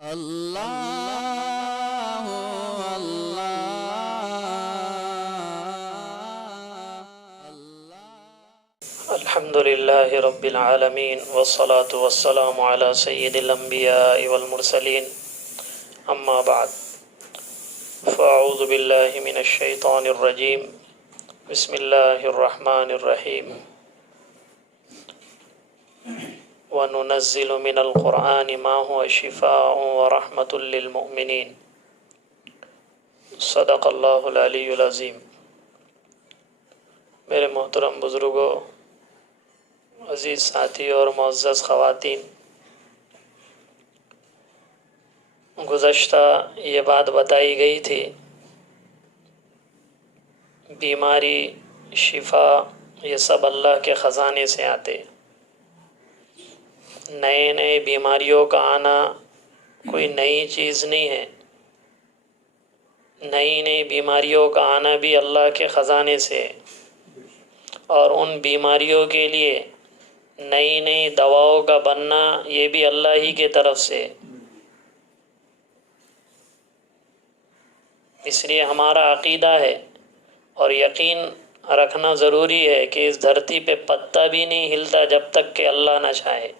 اللہ الحمد لله رب العالمين والصلاة والسلام على سيد الأنبياء والمرسلين أما بعد فأعوذ بالله من الشيطان الرجيم بسم الله الرحمن الرحيم وَنُنَزِّلُ مِنَ الْقُرْآنِ مَا هُوَ شِفَاءٌ وَرَحْمَةٌ لِّلْمُؤْمِنِينَ صدق اللہ العلی العظیم۔ میرے محترم بزرگوں، عزیز ساتھی اور معزز خواتین، گزشتہ یہ بات بتائی گئی تھی، بیماری، شفا، یہ سب اللہ کے خزانے سے آتے۔ نئے نئے بیماریوں کا آنا کوئی نئی چیز نہیں ہے، نئی نئی بیماریوں کا آنا بھی اللہ کے خزانے سے، اور ان بیماریوں کے لیے نئی نئی دواؤں کا بننا یہ بھی اللہ ہی کے طرف سے۔ اس لیے ہمارا عقیدہ ہے اور یقین رکھنا ضروری ہے کہ اس دھرتی پہ پتا بھی نہیں ہلتا جب تک کہ اللہ نہ چاہے۔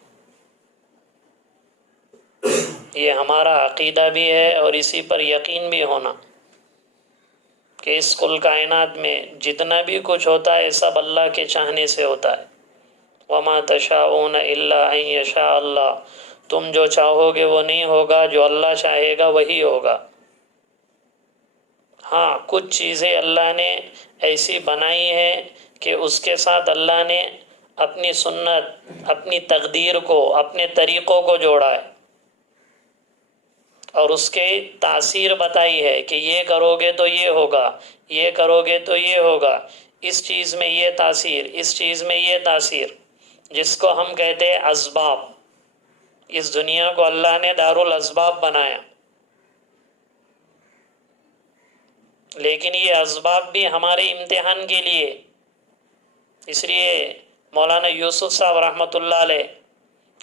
یہ ہمارا عقیدہ بھی ہے اور اسی پر یقین بھی ہونا کہ اس کل کائنات میں جتنا بھی کچھ ہوتا ہے سب اللہ کے چاہنے سے ہوتا ہے۔ وَمَا تَشَاءُونَ إِلَّا أَن يَشَاءَ اللَّهُ، تم جو چاہو گے وہ نہیں ہوگا، جو اللہ چاہے گا وہی ہوگا۔ ہاں، کچھ چیزیں اللہ نے ایسی بنائی ہیں کہ اس کے ساتھ اللہ نے اپنی سنت، اپنی تقدیر کو، اپنے طریقوں کو جوڑا ہے اور اس کے تاثیر بتائی ہے کہ یہ کرو گے تو یہ ہوگا، یہ کرو گے تو یہ ہوگا، اس چیز میں یہ تاثیر، اس چیز میں یہ تاثیر، جس کو ہم کہتے ہیں اسباب۔ اس دنیا کو اللہ نے دارالاسباب بنایا، لیکن یہ اسباب بھی ہمارے امتحان کے لیے۔ اس لیے مولانا یوسف صاحب رحمۃ اللہ علیہ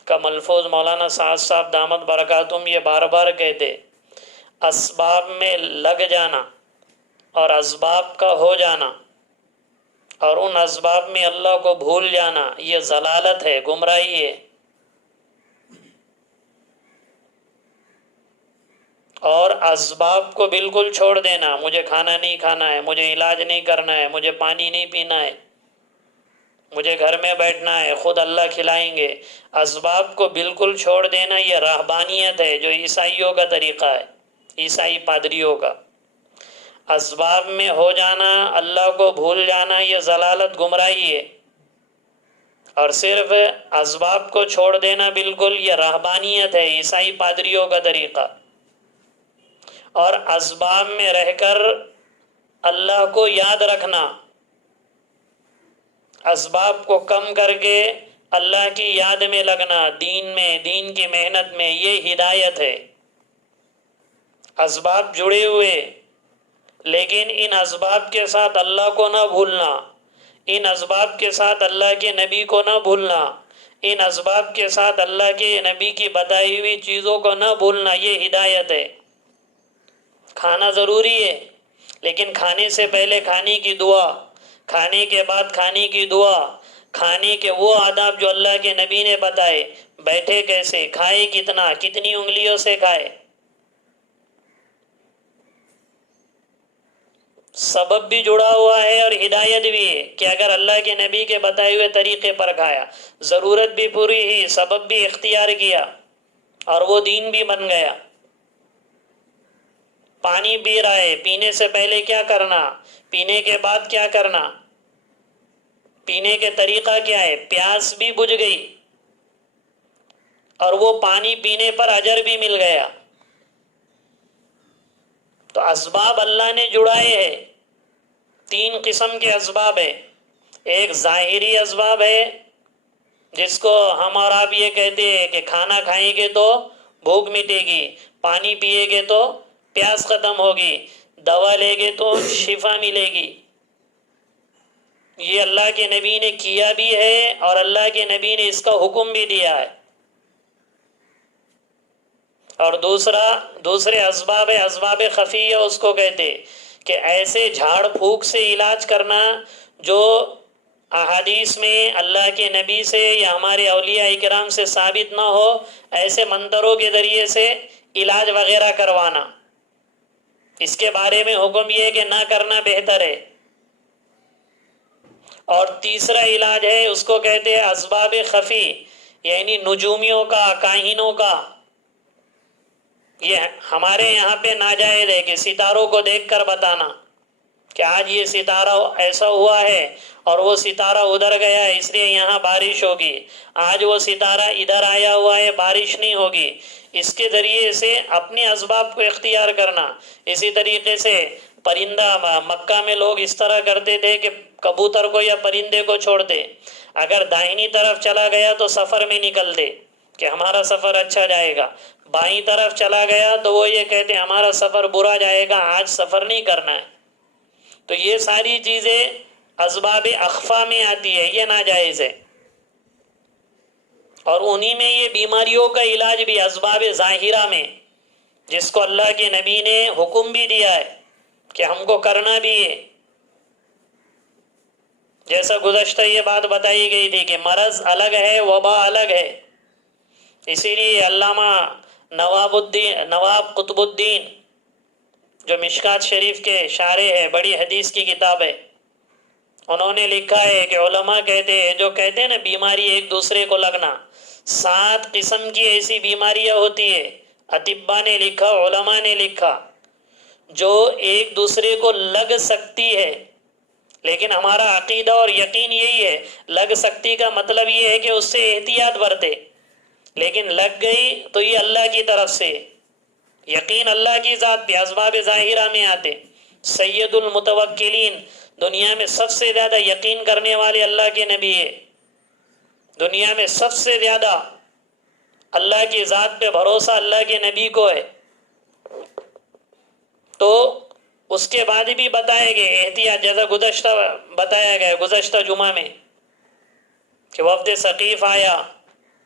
کا ملفوظ مولانا سعد صاحب دامت برکاتہم یہ بار بار کہتے، اسباب میں لگ جانا اور اسباب کا ہو جانا اور ان اسباب میں اللہ کو بھول جانا یہ ضلالت ہے، گمراہی ہے۔ اور اسباب کو بالکل چھوڑ دینا، مجھے کھانا نہیں کھانا ہے، مجھے علاج نہیں کرنا ہے، مجھے پانی نہیں پینا ہے، مجھے گھر میں بیٹھنا ہے، خود اللہ کھلائیں گے، اسباب کو بالکل چھوڑ دینا یہ رہبانیت ہے، جو عیسائیوں کا طریقہ ہے، عیسائی پادریوں کا۔ اسباب میں ہو جانا، اللہ کو بھول جانا یہ ضلالت، گمراہی ہے، اور صرف اسباب کو چھوڑ دینا بالکل یہ رہبانیت ہے، عیسائی پادریوں کا طریقہ۔ اور اسباب میں رہ کر اللہ کو یاد رکھنا، اسباب کو کم کر کے اللہ کی یاد میں لگنا، دین میں، دین کی محنت میں، یہ ہدایت ہے۔ اسباب جڑے ہوئے، لیکن ان اسباب کے ساتھ اللہ کو نہ بھولنا، ان اسباب کے ساتھ اللہ کے نبی کو نہ بھولنا، ان اسباب کے ساتھ اللہ کے نبی کی بتائی ہوئی چیزوں کو نہ بھولنا، یہ ہدایت ہے۔ کھانا ضروری ہے، لیکن کھانے سے پہلے کھانے کی دعا، کھانے کے بعد کھانے کی دعا، کھانے کے وہ آداب جو اللہ کے نبی نے بتائے، بیٹھے کیسے، کھائے کتنا، کتنی انگلیوں سے کھائے۔ سبب بھی جڑا ہوا ہے اور ہدایت بھی ہے کہ اگر اللہ کے نبی کے بتائے ہوئے طریقے پر کھایا، ضرورت بھی پوری ہی، سبب بھی اختیار کیا اور وہ دین بھی بن گیا۔ پانی پی رہا ہے، پینے سے پہلے کیا کرنا، پینے کے بعد کیا کرنا، پینے کے طریقہ کیا ہے، پیاس بھی بجھ گئی اور وہ پانی پینے پر اجر بھی مل گیا۔ تو اسباب اللہ نے جڑائے ہیں، تین قسم کے اسباب ہیں۔ ایک ظاہری اسباب ہے جس کو ہم اور آپ یہ کہتے ہیں کہ کھانا کھائیں گے تو بھوک مٹے گی، پانی پیے گے تو پیاس ختم ہوگی، دوا لے گے تو شفا ملے گی۔ یہ اللہ کے نبی نے کیا بھی ہے اور اللہ کے نبی نے اس کا حکم بھی دیا ہے۔ اور دوسرے اسباب اسباب خفیہ اس کو کہتے کہ ایسے جھاڑ پھونک سے علاج کرنا جو احادیث میں اللہ کے نبی سے یا ہمارے اولیاء کرام سے ثابت نہ ہو، ایسے منتروں کے ذریعے سے علاج وغیرہ کروانا، اس کے بارے میں حکم یہ ہے کہ نہ کرنا بہتر ہے۔ اور تیسرا علاج ہے، اس کو کہتے ہیں اسباب خفی، یعنی نجومیوں کا، کاہنوں کا۔ یہ ہمارے یہاں پہ ناجائز ہے کہ ستاروں کو دیکھ کر بتانا کہ آج یہ ستارہ ایسا ہوا ہے اور وہ ستارہ ادھر گیا ہے اس لیے یہاں بارش ہوگی، آج وہ ستارہ ادھر آیا ہوا ہے بارش نہیں ہوگی۔ اس کے ذریعے سے اپنے اسباب کو اختیار کرنا۔ اسی طریقے سے پرندہ، مکہ میں لوگ اس طرح کرتے تھے کہ کبوتر کو یا پرندے کو چھوڑتے، اگر داہنی طرف چلا گیا تو سفر میں نکل دے کہ ہمارا سفر اچھا جائے گا، بائیں طرف چلا گیا تو وہ یہ کہتے ہمارا سفر برا جائے گا، آج سفر نہیں کرنا ہے۔ تو یہ ساری چیزیں اسباب اخفا میں آتی ہے، یہ ناجائز ہے۔ اور انہی میں یہ بیماریوں کا علاج بھی اسباب ظاہرہ میں، جس کو اللہ کے نبی نے حکم بھی دیا ہے کہ ہم کو کرنا بھی ہے۔ جیسا گزشتہ یہ بات بتائی گئی تھی کہ مرض الگ ہے، وبا الگ ہے۔ اسی لیے علامہ نواب قطب الدین جو مشکات شریف کے شارح ہے، بڑی حدیث کی کتاب ہے، انہوں نے لکھا ہے کہ علماء کہتے ہیں، جو کہتے ہیں نا بیماری ایک دوسرے کو لگنا، 7 قسم کی ایسی بیماریاں ہوتی ہے، اطباء نے لکھا، علماء نے لکھا، جو ایک دوسرے کو لگ سکتی ہے، لیکن ہمارا عقیدہ اور یقین یہی ہے، لگ سکتی کا مطلب یہ ہے کہ اس سے احتیاط برتے، لیکن لگ گئی تو یہ اللہ کی طرف سے، یقین اللہ کی ذات پہ اسباب ظاہرہ میں آتے۔ سید المتوکلین، دنیا میں سب سے زیادہ یقین کرنے والے اللہ کے نبی ہے، دنیا میں سب سے زیادہ اللہ کی ذات پہ بھروسہ اللہ کے نبی کو ہے۔ تو اس کے بعد بھی بتائے گئے احتیاط، جیسا گزشتہ بتایا گیا گزشتہ جمعہ میں کہ وفد ثقیف آیا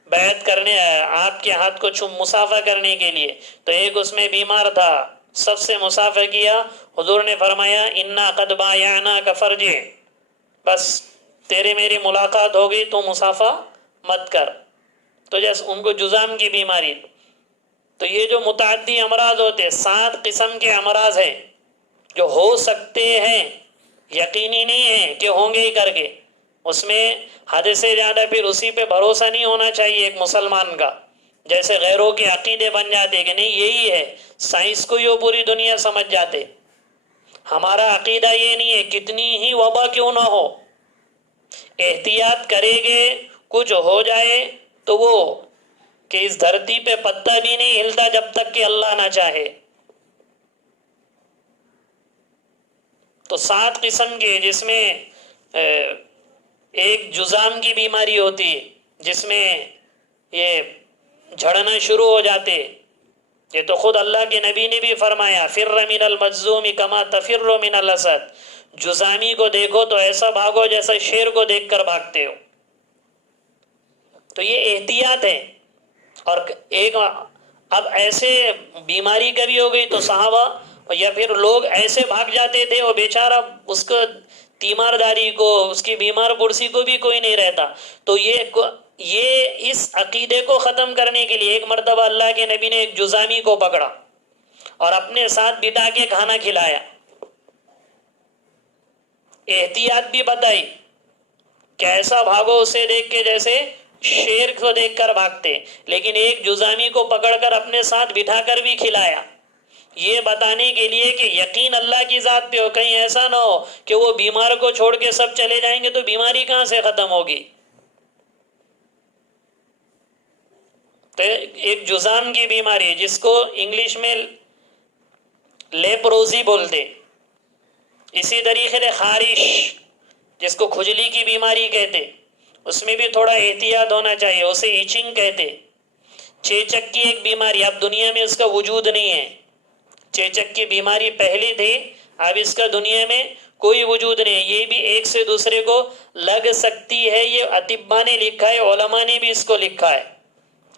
بیعت کرنے، آیا آپ کے ہاتھ کو مصافحہ کرنے کے لیے، تو ایک اس میں بیمار تھا، سب سے مصافحہ کیا، حضور نے فرمایا انا قد بایعناک فرجع، بس تیرے میری ملاقات ہو گئی تو مصافحہ مت کر۔ تو جیسے ان کو جذام کی بیماری، تو یہ جو متعدی امراض ہوتے، 7 قسم کے امراض ہیں جو ہو سکتے ہیں، یقینی نہیں ہیں کہ ہوں گے ہی کر کے، اس میں حد سے زیادہ پھر اسی پہ بھروسہ نہیں ہونا چاہیے ایک مسلمان کا، جیسے غیروں کے عقیدے بن جاتے کہ نہیں یہی ہے، سائنس کو یہ پوری دنیا سمجھ جاتے۔ ہمارا عقیدہ یہ نہیں ہے، کتنی ہی وبا کیوں نہ ہو، احتیاط کرے گے، کچھ ہو جائے تو وہ کہ اس دھرتی پہ پتا بھی نہیں ہلتا جب تک کہ اللہ نہ چاہے۔ تو 7 قسم کے، جس میں ایک جذام کی بیماری ہوتی ہے، جس میں یہ جھڑنا شروع ہو جاتے، یہ تو خود اللہ کے نبی نے بھی فرمایا فر من المجذوم کما تفر من الاسد، جذامی کو دیکھو تو ایسا بھاگو جیسا شیر کو دیکھ کر بھاگتے ہو۔ تو یہ احتیاط ہے۔ اور ایک اب ایسے بیماری کبھی ہو گئی تو صحابہ یا پھر لوگ ایسے بھاگ جاتے تھے، وہ بیچارہ اس کو تیمارداری کو، اس کی بیمار پرسی کو بھی کوئی نہیں رہتا۔ تو یہ اس عقیدے کو ختم کرنے کے لیے ایک مرتبہ اللہ کے نبی نے ایک جذامی کو پکڑا اور اپنے ساتھ بٹھا کے کھانا کھلایا، احتیاط بھی بتائی کہ ایسا بھاگو اسے دیکھ کے جیسے شیر کو دیکھ کر بھاگتے، لیکن ایک جذامی کو پکڑ کر اپنے ساتھ بٹھا کر بھی کھلایا، یہ بتانے کے لیے کہ یقین اللہ کی ذات پہ ہو، کہیں ایسا نہ ہو کہ وہ بیمار کو چھوڑ کے سب چلے جائیں گے تو بیماری کہاں سے ختم ہوگی۔ تو ایک جذام کی بیماری جس کو انگلش میں لیپروزی بولتے، اسی طریقے سے خارش جس کو کھجلی کی بیماری کہتے، اس میں بھی تھوڑا احتیاط ہونا چاہیے، اسے ایچنگ کہتے۔ چیچک کی ایک بیماری، اب دنیا میں اس کا وجود نہیں ہے، چیچک کی بیماری پہلی تھی، اب اس کا دنیا میں کوئی وجود نہیں ہے، یہ بھی ایک سے دوسرے کو لگ سکتی ہے، یہ اطباء نے لکھا ہے، علماء نے بھی اس کو لکھا ہے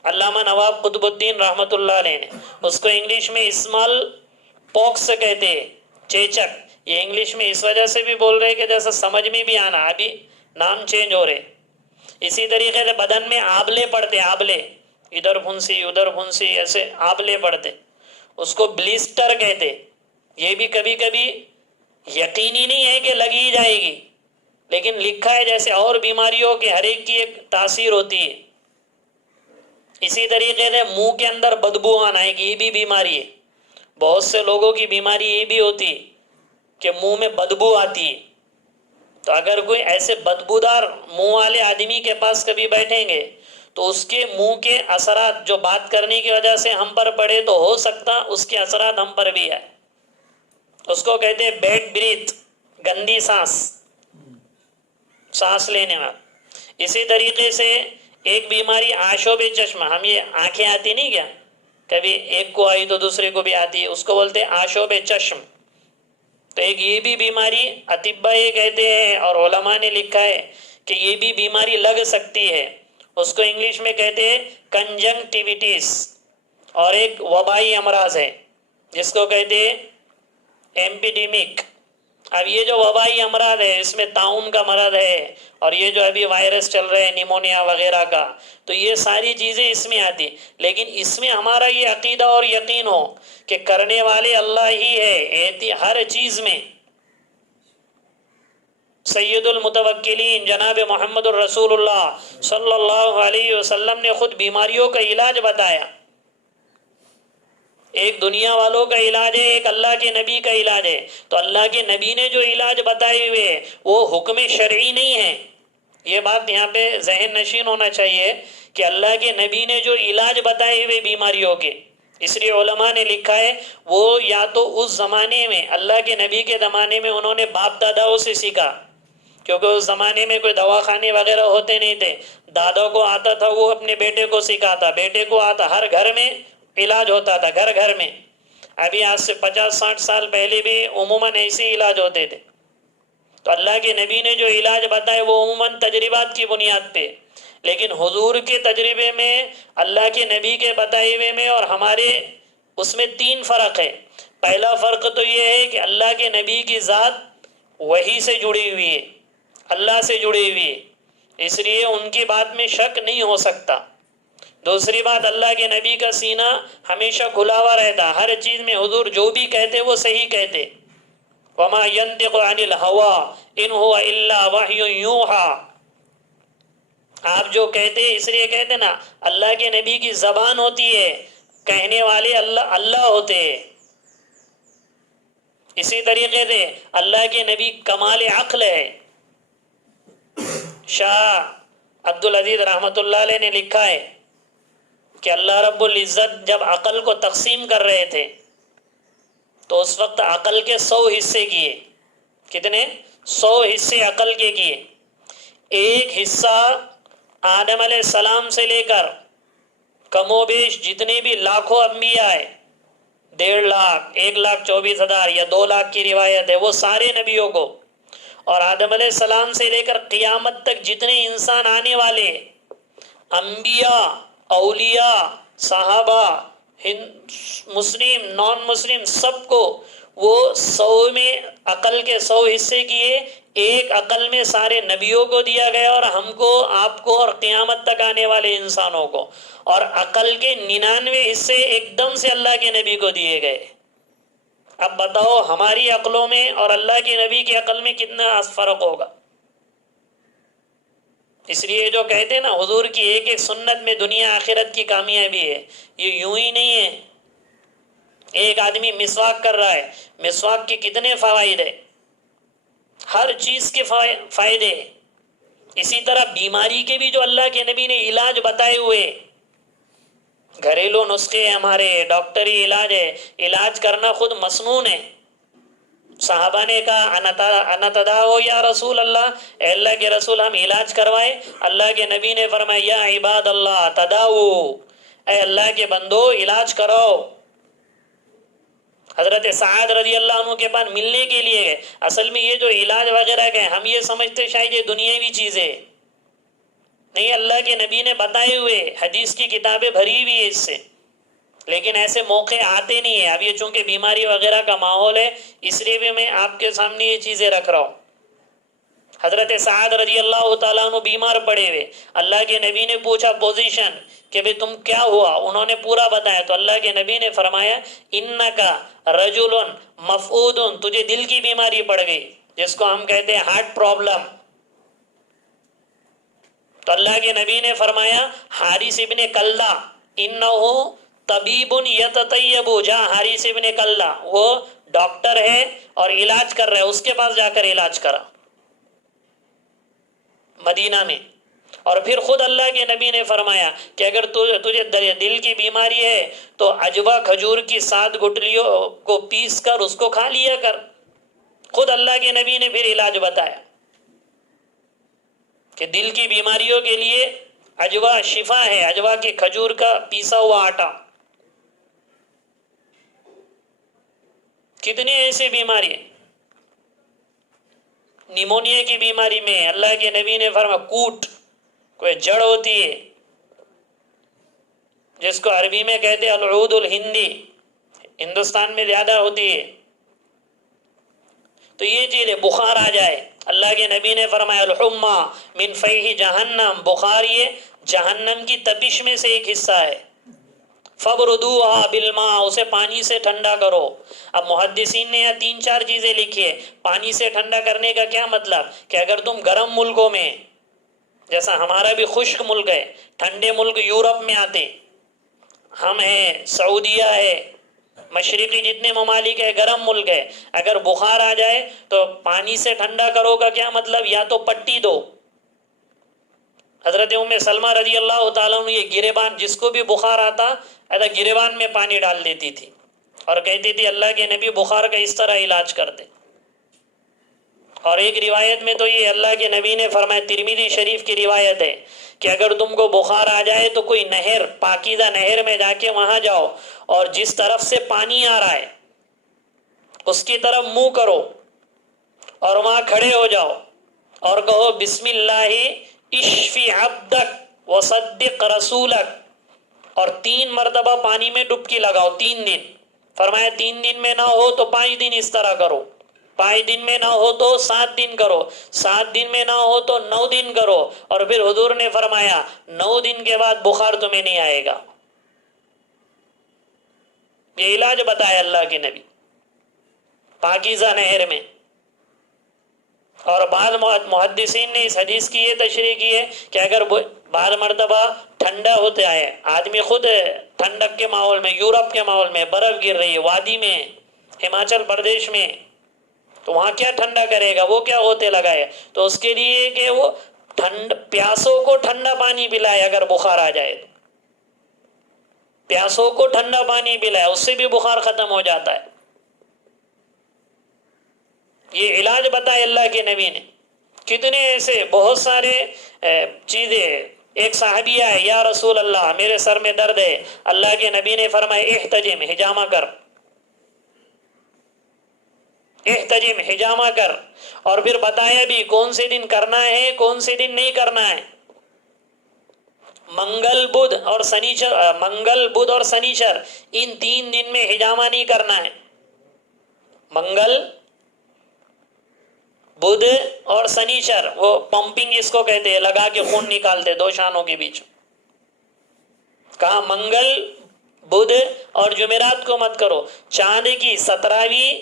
علامہ نواب قطب الدین رحمۃ اللہ علیہ نے اس کو انگلش میں اسمال پوکس کہتے ہیں، چیچک. یہ انگلش میں اس وجہ سے بھی بول رہے کہ جیسا سمجھ میں بھی آنا، ابھی نام چینج ہو رہے. اسی طریقے سے بدن میں آبلے پڑتے، آبلے ادھر پھنسی ادھر پھنسی، ایسے آبلے پڑتے، اس کو بلیسٹر کہتے. یہ بھی کبھی کبھی یقینی نہیں ہے کہ لگ ہی جائے گی، لیکن لکھا ہے جیسے اور بیماریوں کے ہر ایک کی ایک تاثیر ہوتی ہے. اسی طریقے سے منہ کے اندر بدبو آنا ہے کہ یہ بھی بیماری ہے. بہت سے لوگوں کی بیماری یہ بھی ہوتی ہے کہ منہ میں بدبو آتی ہے. تو اگر کوئی ایسے بدبودار منہ والے آدمی کے پاس کبھی بیٹھیں گے تو اس کے منہ کے اثرات جو بات کرنے کی وجہ سے ہم پر پڑے تو ہو سکتا اس کے اثرات ہم پر بھی آئے. اس کو کہتے ہیں بیڈ بریتھ، گندی سانس لینے میں. اسی طریقے سے ایک بیماری آشوب چشم، ہم یہ آنکھیں آتی نہیں کیا، کبھی ایک کو آئی تو دوسرے کو بھی آتی ہے، اس کو بولتے ہیں آشوب چشم. تو ایک یہ بھی بیماری اطباء یہ کہتے ہیں اور علماء نے لکھا ہے کہ یہ بھی بیماری لگ سکتی ہے. اس کو انگلش میں کہتے ہیں کنجنکٹیویٹیز. اور ایک وبائی امراض ہے جس کو کہتے ہیں ایمپیڈیمک. اب یہ جو وبائی امراض ہے اس میں طاعون کا مرض ہے، اور یہ جو ابھی وائرس چل رہے ہیں نیمونیا وغیرہ کا، تو یہ ساری چیزیں اس میں آتی. لیکن اس میں ہمارا یہ عقیدہ اور یقین ہو کہ کرنے والے اللہ ہی ہے ہر چیز میں. سید المتوکلین جناب محمد الرسول اللہ صلی اللہ علیہ وسلم نے خود بیماریوں کا علاج بتایا. ایک دنیا والوں کا علاج ہے، ایک اللہ کے نبی کا علاج ہے. تو اللہ کے نبی نے جو علاج بتائے ہوئے وہ حکم شرعی نہیں ہے. یہ بات یہاں پہ ذہن نشین ہونا چاہیے کہ اللہ کے نبی نے جو علاج بتائے ہوئے بیماریوں کے، اس لیے علماء نے لکھا ہے وہ یا تو اس زمانے میں اللہ کے نبی کے زمانے میں انہوں نے باپ داداؤں سے سیکھا، کیونکہ اس زمانے میں کوئی دواخانے وغیرہ ہوتے نہیں تھے. دادا کو آتا تھا وہ اپنے بیٹے کو سکھاتا، بیٹے کو آتا، ہر گھر میں علاج ہوتا تھا، گھر گھر میں. ابھی آج سے 50-60 سال پہلے بھی عموماً ایسے علاج ہوتے تھے. تو اللہ کے نبی نے جو علاج بتائے وہ عموماً تجربات کی بنیاد پہ، لیکن حضور کے تجربے میں، اللہ کے نبی کے بتائے ہوئے میں اور ہمارے اس میں 3 فرق ہے. پہلا فرق تو یہ ہے کہ اللہ کے نبی کی ذات وحی سے جڑی ہوئی ہے، اللہ سے جڑی ہوئی ہے، اس لیے ان کی بات میں شک نہیں ہو سکتا. دوسری بات، اللہ کے نبی کا سینہ ہمیشہ کھلا ہوا رہتا، ہر چیز میں حضور جو بھی کہتے وہ صحیح کہتے. وما ينطق عن الهوى ان هو الا وحی یوحى. آپ جو کہتے اس لیے کہتے نا، اللہ کے نبی کی زبان ہوتی ہے، کہنے والے اللہ ہوتے ہیں. اسی طریقے سے اللہ کے نبی کمال عقل ہے. شاہ عبدالعزیز رحمۃ اللہ علیہ نے لکھا ہے کہ اللہ رب العزت جب عقل کو تقسیم کر رہے تھے تو اس وقت عقل کے 100 حصے کیے. کتنے؟ 100 حصے عقل کے کیے. ایک حصہ آدم علیہ السلام سے لے کر کم و بیش جتنے بھی لاکھوں انبیاء ہے، 1.5 لاکھ 1,24,000 یا 2 لاکھ کی روایت ہے، وہ سارے نبیوں کو، اور آدم علیہ السلام سے لے کر قیامت تک جتنے انسان آنے والے، انبیاء، اولیاء، صحابہ، مسلم نان مسلم، سب کو وہ 100 میں عقل کے 100 حصے کیے. ایک عقل میں سارے نبیوں کو دیا گیا اور ہم کو، آپ کو اور قیامت تک آنے والے انسانوں کو. اور عقل کے 99 حصے ایک دم سے اللہ کے نبی کو دیے گئے. اب بتاؤ ہماری عقلوں میں اور اللہ کے نبی کی عقل میں کتنا فرق ہوگا. اس لیے جو کہتے ہیں نا حضور کی ایک ایک سنت میں دنیا آخرت کی کامیابی ہے، یہ یوں ہی نہیں ہے. ایک آدمی مسواک کر رہا ہے، مسواک کے کتنے فوائد ہیں، ہر چیز کے فائدے. اسی طرح بیماری کے بھی جو اللہ کے نبی نے علاج بتائے ہوئے، گھریلو نسخے ہمارے، ڈاکٹری علاج ہے، علاج کرنا خود مسنون ہے. صحابہ نے کہا انا تداو یا رسول اللہ، اے اللہ کے رسول ہم علاج کروائے. اللہ کے نبی نے فرمایا یا عباد اللہ تداو، اے اللہ کے بندو علاج کرو. حضرت سعد رضی اللہ عنہ کے پاس ملنے کے لیے گئے. اصل میں یہ جو علاج وغیرہ گئے ہم یہ سمجھتے شاید یہ دنیاوی چیزیں، نہیں، اللہ کے نبی نے بتائے ہوئے، حدیث کی کتابیں بھری ہوئی ہے اس سے، لیکن ایسے موقع آتے نہیں ہیں۔ اب یہ چونکہ بیماری وغیرہ کا ماحول ہے، اس لیے بھی میں آپ کے سامنے یہ چیزیں رکھ رہا ہوں۔ حضرت سعد رضی اللہ تعالیٰ عنہ بیمار پڑے ہوئے، اللہ کے نبی نے پوچھا پوزیشن کہ بھئی تم کیا ہوا، انہوں نے پورا بتایا، تو اللہ کے نبی نے فرمایا انکا رجل مفعود، تجھے دل کی بیماری پڑ گئی، جس کو ہم کہتے ہیں ہارٹ پرابلم۔ تو اللہ کے نبی نے فرمایا حارث ابن کلدہ انہو طبیب یتطیب، جہاں حارث ابن کلدہ وہ ڈاکٹر ہے اور علاج کر رہے، اس کے پاس جا کر علاج کرا مدینہ میں۔ اور پھر خود اللہ کے نبی نے فرمایا کہ اگر تجھے دل کی بیماری ہے تو عجوہ کھجور کی 7 گٹلیوں کو پیس کر اس کو کھا لیا کر۔ خود اللہ کے نبی نے پھر علاج بتایا کہ دل کی بیماریوں کے لیے عجوہ شفا ہے، عجوہ کی کھجور کا پیسا ہوا آٹا۔ کتنی ایسی بیماری، نیمونیا کی بیماری میں اللہ کے نبی نے فرمایا کوٹ، کوئی جڑ ہوتی ہے جس کو عربی میں کہتے ہیں العود الہندی، ہندوستان میں زیادہ ہوتی ہے، تو یہ چیز ہے۔ بخار آ جائے، اللہ کے نبی نے فرمایا الحمى من فیح جہنم، بخار یہ جہنم کی تپش میں سے ایک حصہ ہے، فبردوها بالماء، اسے پانی سے ٹھنڈا کرو۔ اب محدثین نے یہاں 3-4 چیزیں لکھی ہے۔ پانی سے ٹھنڈا کرنے کا کیا مطلب کہ اگر تم گرم ملکوں میں، جیسا ہمارا بھی خشک ملک ہے، ٹھنڈے ملک یورپ میں آتے، ہم ہیں، سعودیہ ہے، مشرقی جتنے ممالک ہے گرم ملک ہے، اگر بخار آ جائے تو پانی سے ٹھنڈا کرو کا کیا مطلب، یا تو پٹی دو۔ حضرت ام سلمہ رضی اللہ تعالیٰ عنہ یہ گریبان، جس کو بھی بخار آتا ایسا گریبان میں پانی ڈال دیتی تھی اور کہتی تھی اللہ کے نبی بخار کا اس طرح علاج کر دے۔ اور ایک روایت میں تو یہ اللہ کے نبی نے فرمایا، ترمذی شریف کی روایت ہے کہ اگر تم کو بخار آ جائے تو کوئی نہر، پاکیزہ نہر میں جا کے وہاں جاؤ اور جس طرف سے پانی آ رہا ہے اس کی طرف منہ کرو اور وہاں کھڑے ہو جاؤ اور کہو بسم اللہ اشفی عبدک وصدق رسولک، اور 3 مرتبہ پانی میں ڈبکی لگاؤ 3 دن۔ فرمایا 3 دن میں نہ ہو تو 5 دن اس طرح کرو، 5 دن میں نہ ہو تو 7 دن کرو، 7 دن میں نہ ہو تو 9 دن کرو، اور پھر حضور نے فرمایا 9 دن کے بعد بخار تمہیں نہیں آئے گا۔ یہ علاج بتایا اللہ کے نبی پاکیزہ نہر میں۔ اور بعض محدثین نے اس حدیث کی یہ تشریح کی ہے کہ اگر بعض مرتبہ ٹھنڈا ہوتا ہے، آدمی خود ٹھنڈک کے ماحول میں، یورپ کے ماحول میں برف گر رہی ہے، وادی میں، ہماچل پردیش میں، تو وہاں کیا ٹھنڈا کرے گا، وہ کیا ہوتے لگائے، تو اس کے لیے کہ وہ پیاسوں کو ٹھنڈا پانی پلائے، اگر بخار آ جائے تو پیاسوں کو ٹھنڈا پانی پلائے، اس سے بھی بخار ختم ہو جاتا ہے۔ یہ علاج بتائے اللہ کے نبی نے۔ کتنے ایسے بہت سارے چیزیں۔ ایک صحابیہ ہے، یا رسول اللہ میرے سر میں درد ہے، اللہ کے نبی نے فرمایا احتجم، حجامہ کر، احتجم، حجامہ کر، اور پھر بتایا بھی کون سے دن کرنا ہے کون سے دن نہیں کرنا ہے۔ منگل بدھ اور سنیچر، منگل بدھ اور سنیچر، ان 3 دن میں حجامہ نہیں کرنا ہے۔ منگل، بدھ اور سنیچر، وہ پمپنگ اس کو کہتے ہیں، لگا کے خون نکالتے 2 شانوں کے بیچ۔ کہا منگل، بدھ اور جمعرات کو مت کرو، چاند کی 17ویں،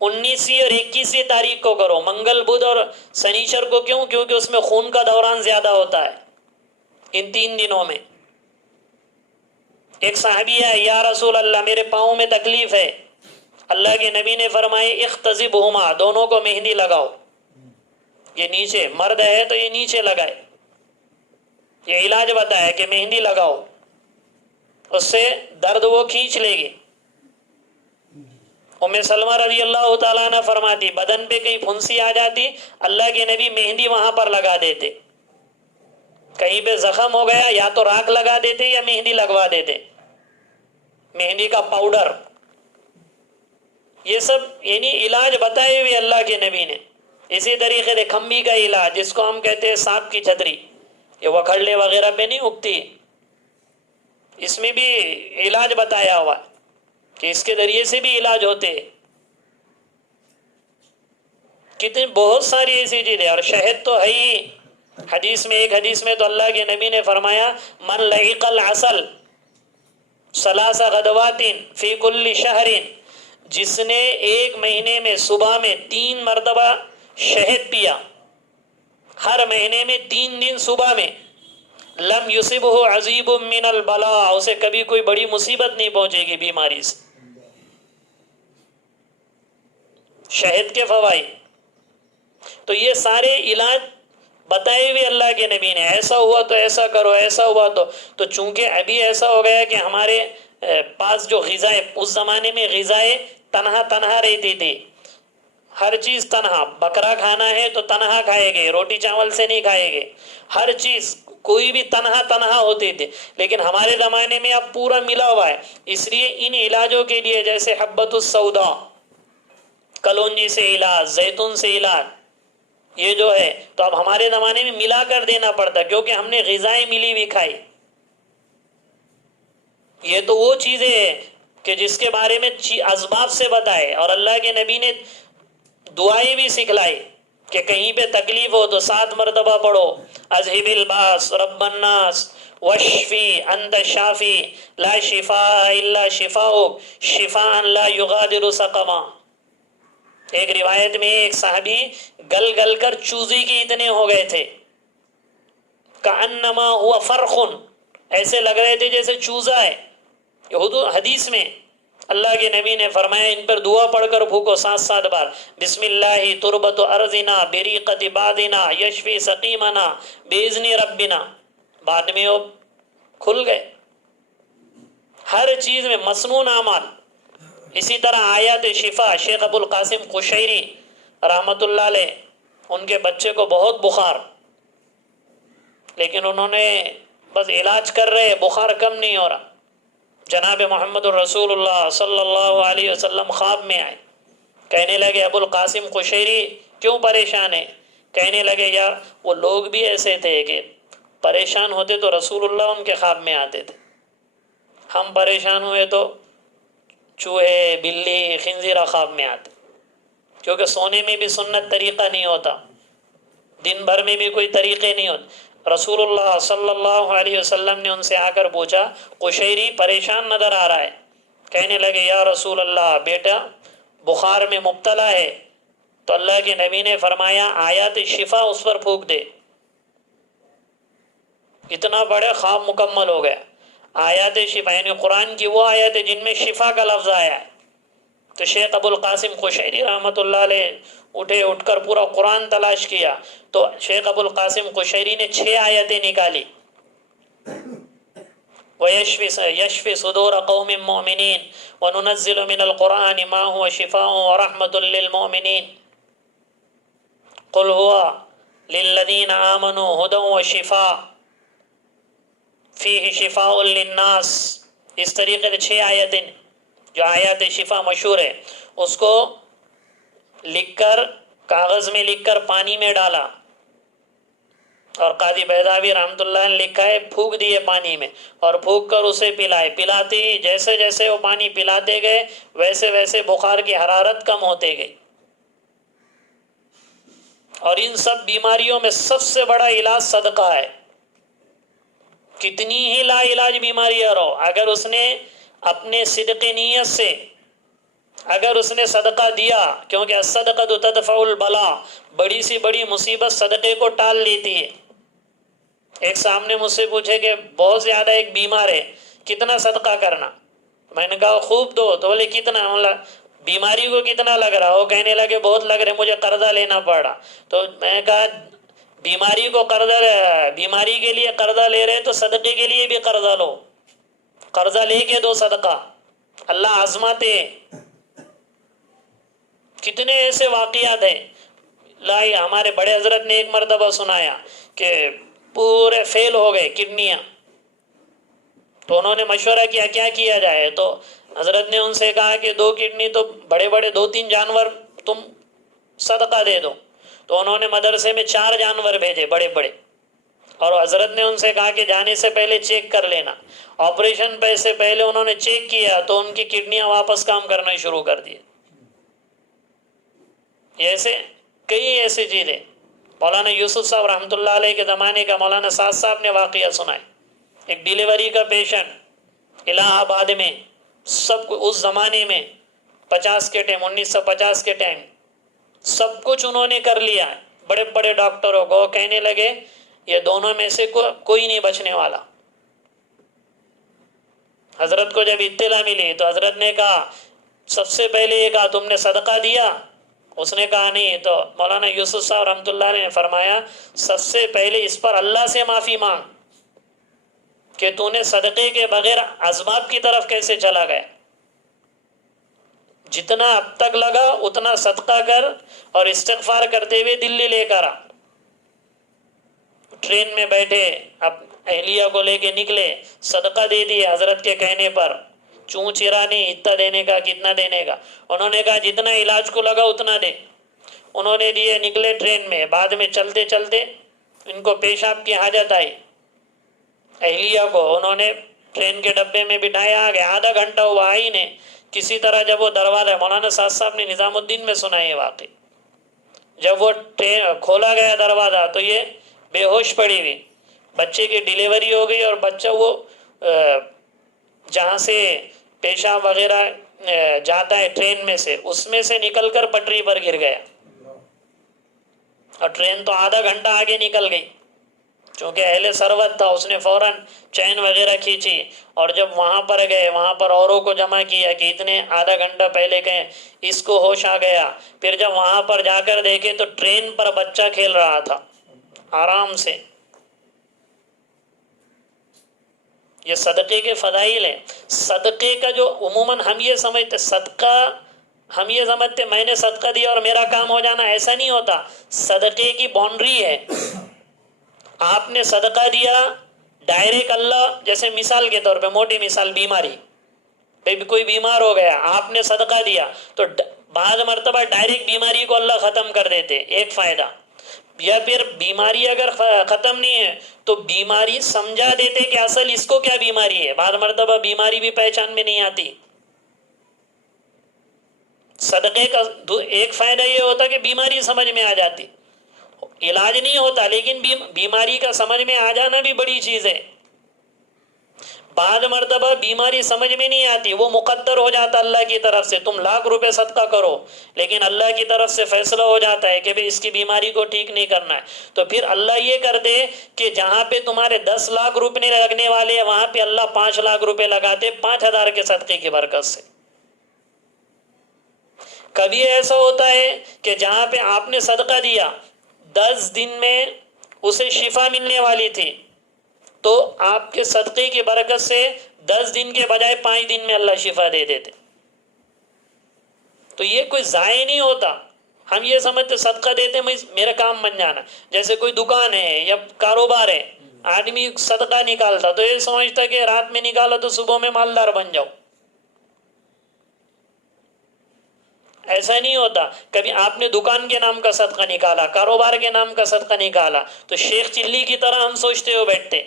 19ویں اور 21ویں تاریخ کو کرو۔ منگل، بدھ اور سنیچر کو کیوں؟ کیونکہ اس میں خون کا دوران زیادہ ہوتا ہے ان 3 دنوں میں۔ ایک صحابی ہے، یا رسول اللہ میرے پاؤں میں تکلیف ہے، اللہ کے نبی نے فرمائے اختزبہما، دونوں کو مہندی لگاؤ۔ یہ نیچے، مرد ہے تو یہ نیچے لگائے، یہ علاج بتایا کہ مہندی لگاؤ، اس سے درد وہ کھینچ لے گی۔ ام سلمہ رضی اللہ تعالیٰ عنہ فرماتی بدن پہ کہیں پھنسی آ جاتی، اللہ کے نبی مہندی وہاں پر لگا دیتے، کہیں پہ زخم ہو گیا یا تو راکھ لگا دیتے یا مہندی لگوا دیتے، مہندی کا پاؤڈر، یہ سب یعنی علاج بتائے ہوئے اللہ کے نبی نے۔ اسی طریقے سے کھمبی کا علاج، جس کو ہم کہتے ہیں سانپ کی چھتری، یہ وکھڑلے وغیرہ پہ نہیں اگتی، اس میں بھی علاج بتایا ہوا کہ اس کے ذریعے سے بھی علاج ہوتے، کتنی بہت ساری ایسی چیزیں. اور شہد تو ہے ہی، حدیث میں ایک حدیث میں تو اللہ کے نبی نے فرمایا من لعق العسل ثلاث غدوات فی کل شہر، جس نے ایک مہینے میں صبح میں 3 مرتبہ شہد پیا، ہر مہینے میں 3 دن صبح میں، لم یصبہ عذیب من البلاء، اسے کبھی کوئی بڑی مصیبت نہیں پہنچے گی بیماری سے. شہد کے فوائد تو یہ سارے علاج بتائے ہوئے اللہ کے نبی نے، ایسا ہوا تو ایسا کرو، ایسا ہوا تو چونکہ ابھی ایسا ہو گیا کہ ہمارے پاس جو غذائیں، اس زمانے میں غذائیں تنہا رہتی تھی، ہر چیز تنہا، بکرا کھانا ہے تو تنہا کھائے گے، روٹی چاول سے نہیں کھائے گے، ہر چیز کوئی بھی تنہا ہوتی تھی. لیکن ہمارے زمانے میں اب پورا ملا ہوا ہے. اس لیے ان علاجوں کے لیے جیسے حبۃ السودا، کلونجی سے علاج، زیتون سے علاج، یہ جو ہے تو اب ہمارے زمانے میں ملا کر دینا پڑتا کیونکہ ہم نے غذائیں ملی ہوئی کھائی. یہ تو وہ چیزیں ہیں کہ جس کے بارے میں اسباب سے بتائے، اور اللہ کے نبی نے دعائیں بھی سکھلائی کہ کہیں پہ تکلیف ہو تو 7 مرتبہ پڑھو، اذہب الباس رب الناس واشفی انت شافی لا شفاء الا شفاؤک شفاء لا یغادر سقما. ایک روایت میں ایک صحابی گل گل کر چوزی کے اتنے ہو گئے تھے، کأنما ہوا فرخن، ایسے لگ رہے تھے جیسے چوزا ہے. حدیث میں اللہ کے نبی نے فرمایا ان پر دعا پڑھ کر پھونکو 7 بار، بسم اللہ تربت ارضنا بریقت بادنا یشفی سقیمنا باذن ربنا. بعد میں وہ کھل گئے. ہر چیز میں مسنون اعمال. اسی طرح آیات شفا، شیخ ابو القاسم قشیری رحمۃ اللہ علیہ، ان کے بچے کو بہت بخار، لیکن انہوں نے بس علاج کر رہے، بخار کم نہیں ہو رہا. جناب محمد الرسول اللہ صلی اللہ علیہ وسلم خواب میں آئے، کہنے لگے ابو القاسم قشیری کیوں پریشان ہے؟ کہنے لگے یار وہ لوگ بھی ایسے تھے کہ پریشان ہوتے تو رسول اللہ ان کے خواب میں آتے تھے، ہم پریشان ہوئے تو چوہے، بلی، خنزیرہ خواب میں آتے، کیونکہ سونے میں بھی سنت طریقہ نہیں ہوتا، دن بھر میں بھی کوئی طریقے نہیں ہوتے. رسول اللہ صلی اللہ علیہ وسلم نے ان سے آ کر پوچھا قشیری پریشان نظر آ رہا ہے. کہنے لگے یا رسول اللہ بیٹا بخار میں مبتلا ہے. تو اللہ کے نبی نے فرمایا آیات شفا اس پر پھونک دے. اتنا بڑے خواب مکمل ہو گیا. آیات شفا یعنی قرآن کی وہ آیات جن میں شفا کا لفظ آیا ہے. تو شیخ ابو القاسم قشیری رحمۃ اللہ علیہ اٹھ کر پورا قرآن تلاش کیا تو شیخ ابو القاسم قشیری نے 6 آیتیں نکالی. وَيَشْفِ صُدُورَ قَوْمٍ مُؤْمِنِينَ وَنُنَزِّلُ مِنَ الْقُرْآنِ مَا هُوَ شِفَاءٌ وَرَحْمَةٌ لِّلْمُؤْمِنِينَ قُلْ هُوَ لِلَّذِينَ آمَنُوا هُدًى وَشِفَاءٌ فِيهِ شِفَاءٌ لِّلنَّاسِ. اس طریقے سے 6 آیتیں جو آیات شفا مشہور ہے اس کو لکھ کر کاغذ میں لکھ کر پانی میں ڈالا، اور قاضی بیضاوی رحمۃ اللہ نے لکھا ہے پھونک دیے پانی میں اور پھونک کر اسے پلائے. پلاتے ہی جیسے جیسے وہ پانی پلاتے گئے ویسے ویسے بخار کی حرارت کم ہوتے گئی. اور ان سب بیماریوں میں سب سے بڑا علاج صدقہ ہے. کتنی ہی لا علاج بیماریاں رہو، اگر اس نے اپنے صدق نیت سے اگر اس نے صدقہ دیا، کیونکہ الصدقۃ تدفع البلاء، بڑی سی بڑی مصیبت صدقے کو ٹال لیتی ہے. ایک سامنے مجھ سے پوچھے کہ بہت زیادہ ایک بیمار ہے، کتنا صدقہ کرنا؟ میں نے کہا خوب دو. تو بولے کتنا؟ بیماری کو کتنا لگ رہا؟ وہ کہنے لگے بہت لگ رہے، مجھے قرضہ لینا پڑ رہا. تو میں نے کہا بیماری کے لیے قرضہ لے رہے تو صدقے کے لیے بھی قرضہ لو، قرضہ لے کے دو صدقہ. اللہ آزماتے. کتنے ایسے واقعات ہیں. ہمارے بڑے حضرت نے ایک مرتبہ سنایا کہ پورے فیل ہو گئے کڈنیاں، تو انہوں نے مشورہ کیا کیا کیا جائے. تو حضرت نے ان سے کہا کہ 2 کڈنی تو بڑے بڑے 2-3 جانور تم صدقہ دے دو. تو انہوں نے مدرسے میں 4 جانور بھیجے بڑے بڑے. اور حضرت نے ان سے کہا کہ جانے سے پہلے چیک کر لینا. آپریشن پہ سے پہلے انہوں نے چیک کیا تو ان کی کڈنیاں واپس کام کرنا شروع کر دیے. ایسے کئی ایسی چیزیں. مولانا یوسف صاحب رحمۃ اللہ علیہ کے زمانے کا مولانا سعد صاحب نے واقعہ سنائے. ایک ڈیلیوری کا پیشنٹ الہ آباد میں، سب اس زمانے میں 50 کے ٹائم 1950 کے ٹائم سب کچھ انہوں نے کر لیا. بڑے بڑے ڈاکٹروں کو کہنے لگے یہ دونوں میں سے کوئی نہیں بچنے والا. حضرت کو جب اطلاع ملی تو حضرت نے کہا سب سے پہلے یہ کہا تم نے صدقہ دیا؟ اس نے کہا نہیں. تو مولانا یوسف صاحب رحمۃ اللہ علیہ نے فرمایا سب سے پہلے اس پر اللہ سے معافی مانگ کہ تو نے صدقے کے بغیر اسباب کی طرف کیسے چلا گیا. جتنا اب تک لگا اتنا صدقہ کر اور استغفار کرتے ہوئے دلی لے کر آ. ٹرین میں بیٹھے اب اہلیہ کو لے کے نکلے، صدقہ دے دیے حضرت کے کہنے پر. چون چرا نہیں اتنا دینے کا کتنا دینے کا. انہوں نے کہا جتنا علاج کو لگا اتنا دے. انہوں نے دیے. نکلے ٹرین میں. بعد میں چلتے چلتے ان کو پیشاب کی حاجت آئی. اہلیہ کو انہوں نے ٹرین کے ڈبے میں بٹھایا. آ گئے. آدھا گھنٹہ ہوا آئی نہیں. کسی طرح جب وہ دروازہ، مولانا سعد صاحب نے نظام الدین میں سنا یہ واقعی، جب وہ کھولا گیا دروازہ تو یہ بے ہوش پڑی ہوئی. بچے کی ڈیلیوری ہو گئی اور بچہ وہ جہاں سے پیشاب وغیرہ جاتا ہے ٹرین میں سے، اس میں سے نکل کر پٹری پر گر گیا. اور ٹرین تو آدھا گھنٹہ آگے نکل گئی. چونکہ اہل ثروت تھا اس نے فوراً چین وغیرہ کھینچی اور جب وہاں پر گئے وہاں پر اوروں کو جمع کیا کہ اتنے آدھا گھنٹہ پہلے گئے، اس کو ہوش آ گیا. پھر جب وہاں پر جا کر دیکھے تو ٹرین پر بچہ کھیل رہا تھا آرام سے. یہ صدقے کے فضائل ہیں. صدقے کا جو عموماً ہم یہ سمجھتے صدقہ، ہم یہ سمجھتے میں نے صدقہ دیا اور میرا کام ہو جانا، ایسا نہیں ہوتا. صدقے کی باؤنڈری ہے. آپ نے صدقہ دیا ڈائریکٹ اللہ، جیسے مثال کے طور پہ موٹی مثال بیماری، کوئی بیمار ہو گیا آپ نے صدقہ دیا تو بعض مرتبہ ڈائریکٹ بیماری کو اللہ ختم کر دیتے، ایک فائدہ. یا پھر بیماری اگر ختم نہیں ہے تو بیماری سمجھا دیتے کہ اصل اس کو کیا بیماری ہے. بعض مرتبہ بیماری بھی پہچان میں نہیں آتی. صدقے کا ایک فائدہ یہ ہوتا کہ بیماری سمجھ میں آ جاتی. علاج نہیں ہوتا لیکن بیماری کا سمجھ میں آ جانا بھی بڑی چیز ہے. بعض مرتبہ بیماری سمجھ میں نہیں آتی، وہ مقدر ہو جاتا اللہ کی طرف سے. تم لاکھ روپے صدقہ کرو لیکن اللہ کی طرف سے فیصلہ ہو جاتا ہے کہ بھئی اس کی بیماری کو ٹھیک نہیں کرنا ہے. تو پھر اللہ یہ کر دے کہ جہاں پہ تمہارے 10 لاکھ روپے لگنے والے ہیں وہاں پہ اللہ 5 لاکھ روپے لگاتے 5,000 کے صدقے کی برکت سے. کبھی ایسا ہوتا ہے کہ جہاں پہ آپ نے صدقہ دیا 10 دن میں اسے شفا ملنے والی تھی تو آپ کے صدقے کی برکت سے 10 دن کے بجائے 5 دن میں اللہ شفا دے دیتے. تو یہ کوئی ضائع نہیں ہوتا. ہم یہ سمجھتے صدقہ دیتے میرا کام بن جانا. جیسے کوئی دکان ہے یا کاروبار ہے، آدمی صدقہ نکالتا تو یہ سمجھتا کہ رات میں نکالا تو صبح میں مالدار بن جاؤ. ایسا نہیں ہوتا. کبھی آپ نے دکان کے نام کا صدقہ نکالا، کاروبار کے نام کا صدقہ نکالا تو شیخ چلی کی طرح ہم سوچتے ہو بیٹھتے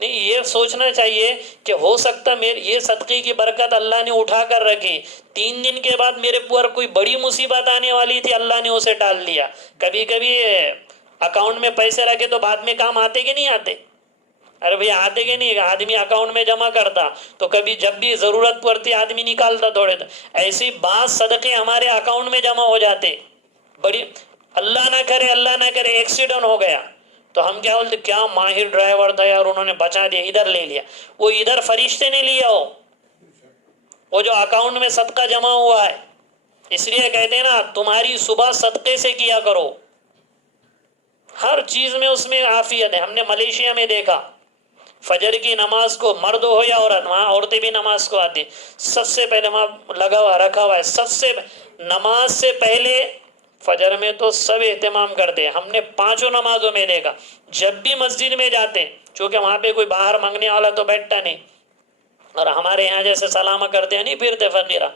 نہیں. یہ سوچنا چاہیے کہ ہو سکتا یہ صدقے کی برکت اللہ نے اٹھا کر رکھی. 3 دن کے بعد میرے پر کوئی بڑی مصیبت آنے والی تھی، اللہ نے اسے ٹال دیا. کبھی کبھی اکاؤنٹ میں پیسے رکھے تو بعد میں کام آتے کہ نہیں آتے؟ ارے بھئی آتے کہ نہیں؟ آدمی اکاؤنٹ میں جمع کرتا تو کبھی جب بھی ضرورت پڑتی آدمی نکالتا تھوڑے. ایسی بعض صدقے ہمارے اکاؤنٹ میں جمع ہو جاتے. بڑی اللہ نہ کرے ایکسیڈنٹ ہو گیا تو ہم کیا بولتے، کیا ماہر ڈرائیور تھا یار، انہوں نے بچا دیا، ادھر لے لیا. وہ ادھر فرشتے نے لیا ہو، وہ جو اکاؤنٹ میں صدقہ جمع ہوا ہے. اس لیے کہتے ہیں نا تمہاری صبح صدقے سے کیا کرو. ہر چیز میں اس میں عافیت ہے. ہم نے ملیشیا میں دیکھا فجر کی نماز کو مرد ہو یا عورت، وہاں عورتیں بھی نماز کو آتی، سب سے پہلے وہاں لگا ہوا رکھا ہوا ہے، سب سے نماز سے پہلے فجر میں تو سب اہتمام کرتے ہیں. ہم نے 5 نمازوں میں دیکھا جب بھی مسجد میں جاتے، چونکہ وہاں پہ کوئی باہر مانگنے والا تو بیٹھتا نہیں، اور ہمارے یہاں جیسے سلامہ کرتے ہیں نہیں پھرتے فقیرہ،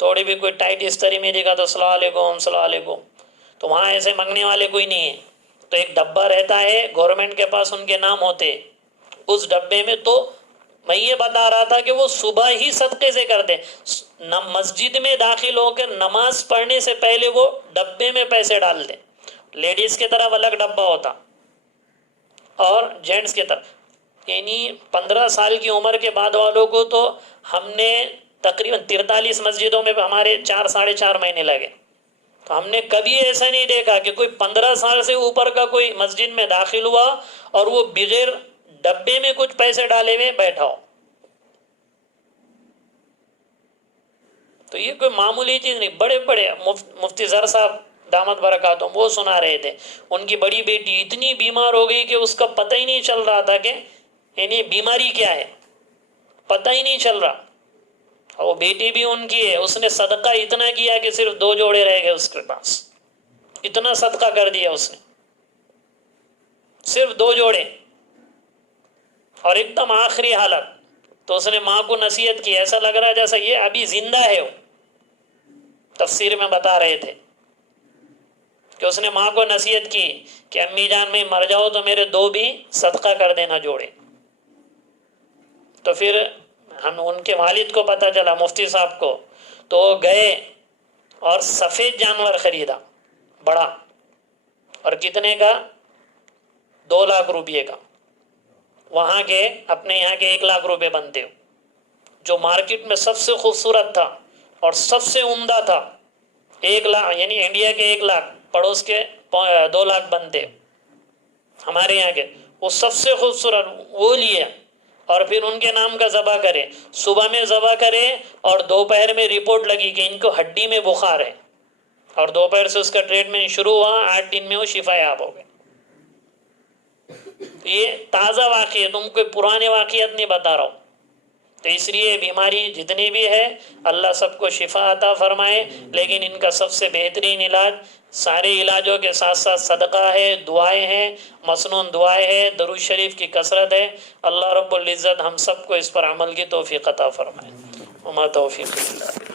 تھوڑی بھی کوئی ٹائٹ استری میں دیکھا تو السلام علیکم السلام علیکم. تو وہاں ایسے مانگنے والے کوئی نہیں ہے. تو ایک ڈبہ رہتا ہے گورنمنٹ کے پاس، ان کے نام ہوتے، اس ڈبے میں، تو میں یہ بتا رہا تھا کہ وہ صبح ہی صدقے سے کرتے، مسجد میں داخل ہو کر نماز پڑھنے سے پہلے وہ ڈبے میں پیسے ڈال دیں. لیڈیز کی طرف الگ ڈبہ ہوتا اور جینٹس کی طرف. یعنی 15 سال کی عمر کے بعد والوں کو تو ہم نے تقریباً 43 مسجدوں میں ہمارے 4-4.5 مہینے لگے. تو ہم نے کبھی ایسا نہیں دیکھا کہ کوئی 15 سال سے اوپر کا کوئی مسجد میں داخل ہوا اور وہ بغیر ڈبے میں کچھ پیسے ڈالے ہوئے بیٹھا ہو. تو یہ کوئی معمولی چیز نہیں. بڑے بڑے مفتی زر صاحب دامت برکاتہم وہ سنا رہے تھے، ان کی بڑی بیٹی اتنی بیمار ہو گئی کہ اس کا پتہ ہی نہیں چل رہا تھا کہ یعنی بیماری کیا ہے، پتہ ہی نہیں چل رہا. اور وہ بیٹی بھی ان کی ہے، اس نے صدقہ اتنا کیا کہ صرف 2 جوڑے رہ گئے اس کے پاس. اتنا صدقہ کر دیا اس نے، صرف 2 جوڑے، اور ایک دم آخری حالت. تو اس نے ماں کو نصیحت کی، ایسا لگ رہا جیسا یہ ابھی زندہ ہے. وہ تفسیر میں بتا رہے تھے کہ اس نے ماں کو نصیحت کی کہ امی جان میں مر جاؤ تو میرے 2 بھی صدقہ کر دینا جوڑے. تو پھر ہم ان کے والد کو پتہ چلا، مفتی صاحب کو، تو وہ گئے اور سفید جانور خریدا بڑا، اور کتنے کا؟ 2 لاکھ روپے کا. وہاں کے اپنے یہاں کے 1 لاکھ روپے بنتے ہو، جو مارکیٹ میں سب سے خوبصورت تھا اور سب سے عمدہ تھا. 1 لاکھ یعنی انڈیا کے 1 لاکھ، پڑوس کے 2 لاکھ بنتے ہمارے یہاں کے، وہ سب سے خوبصورت وہ لیے، اور پھر ان کے نام کا ذبح کرے. صبح میں ذبح کرے اور دوپہر میں رپورٹ لگی کہ ان کو ہڈی میں بخار ہے، اور دوپہر سے اس کا ٹریٹمنٹ شروع ہوا، 8 دن میں وہ شفا یاب ہو گئے. یہ تازہ واقعہ ہے، تم کوئی پرانے واقعات نہیں بتا رہا ہوں. تو اس لیے بیماری جتنی بھی ہے اللہ سب کو شفا عطا فرمائے، لیکن ان کا سب سے بہترین علاج، سارے علاجوں کے ساتھ ساتھ صدقہ ہے، دعائیں ہیں، مسنون دعائیں ہیں، درود شریف کی کثرت ہے. اللہ رب العزت ہم سب کو اس پر عمل کی توفیق عطا فرمائے. وما توفیق الا باللہ.